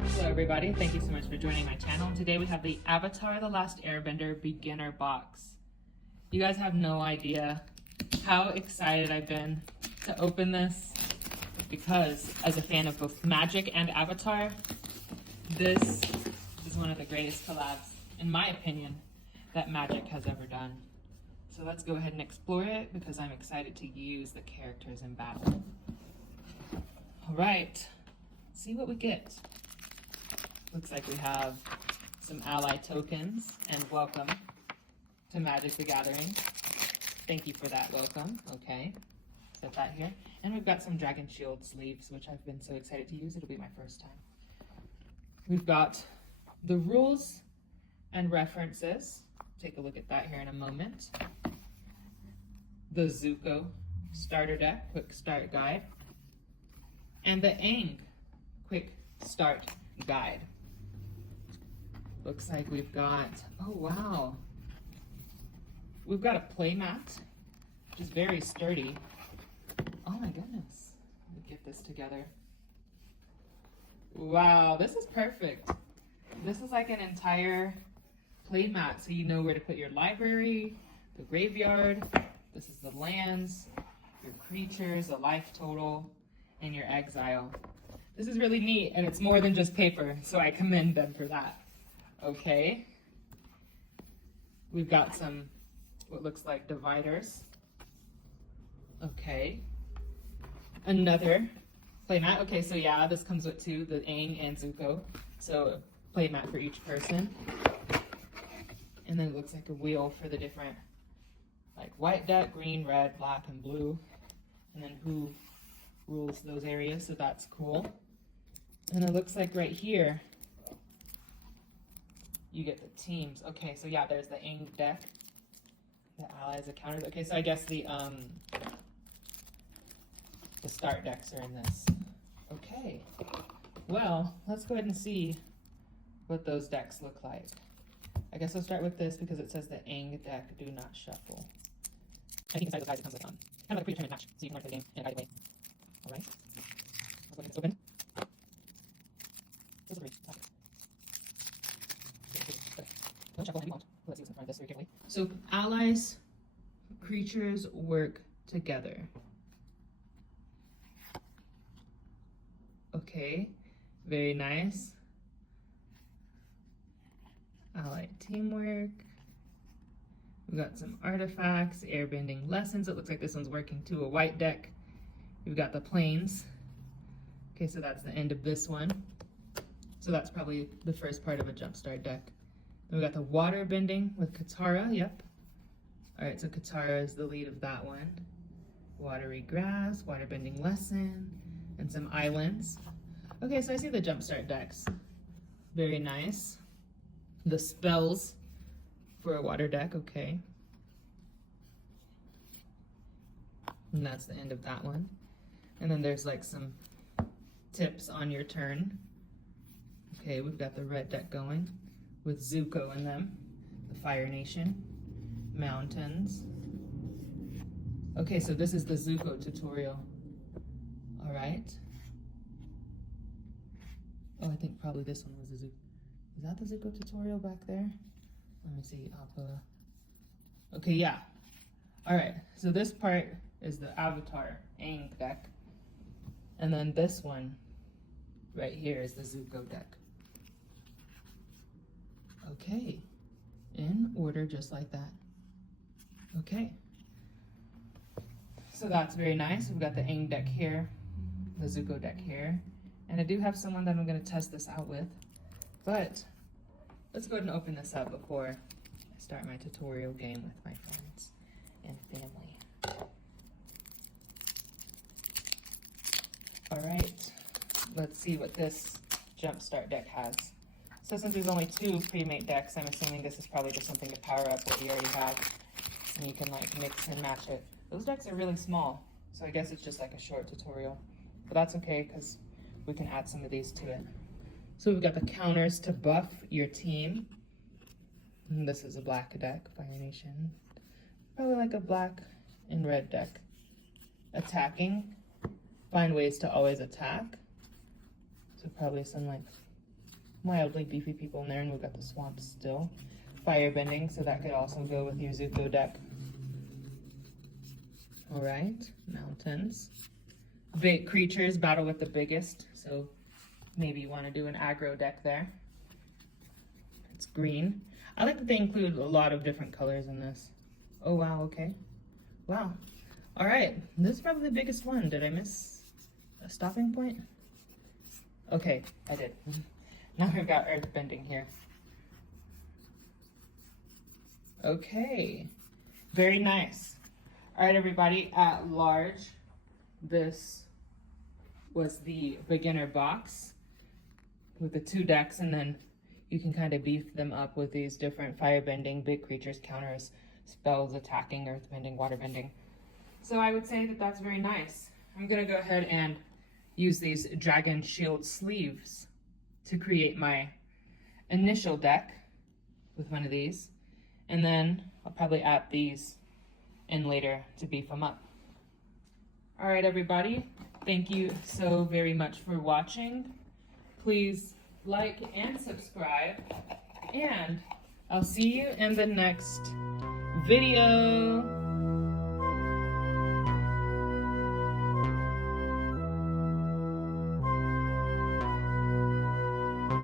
Hello everybody, thank you so much for joining my channel. Today we have the Avatar The Last Airbender Beginner Box. You guys have no idea how excited I've been to open this because as a fan of both Magic and Avatar, this is one of the greatest collabs, in my opinion, that Magic has ever done. So let's go ahead and explore it because I'm excited to use the characters in battle. All right, see what we get. Looks like we have some ally tokens and welcome to Magic the Gathering. Thank you for that welcome. Okay, set that here. And we've got some Dragon Shield sleeves, which I've been so excited to use. It'll be my first time. We've got the rules and references. Take a look at that here in a moment. The Zuko starter deck, quick start guide. And the Aang quick start guide. Looks like we've got, oh wow, we've got a play mat, which is very sturdy. Oh my goodness, let me get this together. Wow, this is perfect. This is like an entire play mat, so you know where to put your library, the graveyard, this is the lands, your creatures, the life total, and your exile. This is really neat, and it's more than just paper, so I commend them for that. Okay. We've got some, what looks like dividers. Okay. Another playmat. Okay, so yeah, this comes with two, the Aang and Zuko. So playmat for each person. And then it looks like a wheel for the different, like white deck, green, red, black, and blue. And then who rules those areas, so that's cool. And it looks like right here, you get the teams. Okay, so yeah, there's the Aang deck. The allies, the counters. Okay, so I guess the start decks are in this. Okay, well, let's go ahead and see what those decks look like. I guess I'll start with this because it says the Aang deck do not shuffle. I think inside those guys it comes with kind of like a predetermined match, so you can learn for the game in a guided way. All right, let's go ahead and get this open. This is a great topic. Don't shuffle anything you want. Let's see what's in front of this very carefully. So allies, creatures work together. Okay, very nice. Ally teamwork. We've got some artifacts, airbending lessons. It looks like this one's working too. A white deck. We've got the planes. Okay, so that's the end of this one. So that's probably the first part of a jumpstart deck. Then we got the water bending with Katara, yep. All right, so Katara is the lead of that one. Watery grass, water bending lesson, and some islands. Okay, so I see the jumpstart decks. Very nice. The spells for a water deck, okay. And that's the end of that one. And then there's like some tips on your turn. Okay, we've got the red deck going with Zuko in them, the Fire Nation, mountains. Okay, so this is the Zuko tutorial. All right. Oh, I think probably this one was the Zuko. Is that the Zuko tutorial back there? Let me see, ATLA. Okay, yeah. All right, so this part is the Avatar Aang deck. And then this one right here is the Zuko deck. Okay, in order just like that. Okay, so that's very nice. We've got the Aang deck here, the Zuko deck here, and I do have someone that I'm going to test this out with, but let's go ahead and open this up before I start my tutorial game with my friends and family. All right, let's see what this jumpstart deck has. So since there's only two pre-made decks, I'm assuming this is probably just something to power up what you already have. And you can like mix and match it. Those decks are really small, so I guess it's just like a short tutorial. But that's okay, because we can add some of these to it. So we've got the counters to buff your team. And this is a black deck, Fire Nation. Probably like a black and red deck. Attacking. Find ways to always attack. So probably some like mildly beefy people in there, and we've got the swamp still. Firebending, so that could also go with your Zuko deck. Alright, mountains. Big creatures battle with the biggest, so maybe you want to do an aggro deck there. It's green. I like that they include a lot of different colors in this. Oh wow, okay. Wow. Alright, this is probably the biggest one. Did I miss a stopping point? Okay, I did. Now we've got earthbending here. Okay, very nice. Alright everybody, at large, this was the beginner box with the 2 decks, and then you can kind of beef them up with these different firebending, big creatures, counters, spells, attacking, earthbending, waterbending. So I would say that that's very nice. I'm gonna go ahead and use these dragon shield sleeves to create my initial deck with one of these, and then I'll probably add these in later to beef them up. All right, everybody, thank you so very much for watching. Please like and subscribe, and I'll see you in the next video.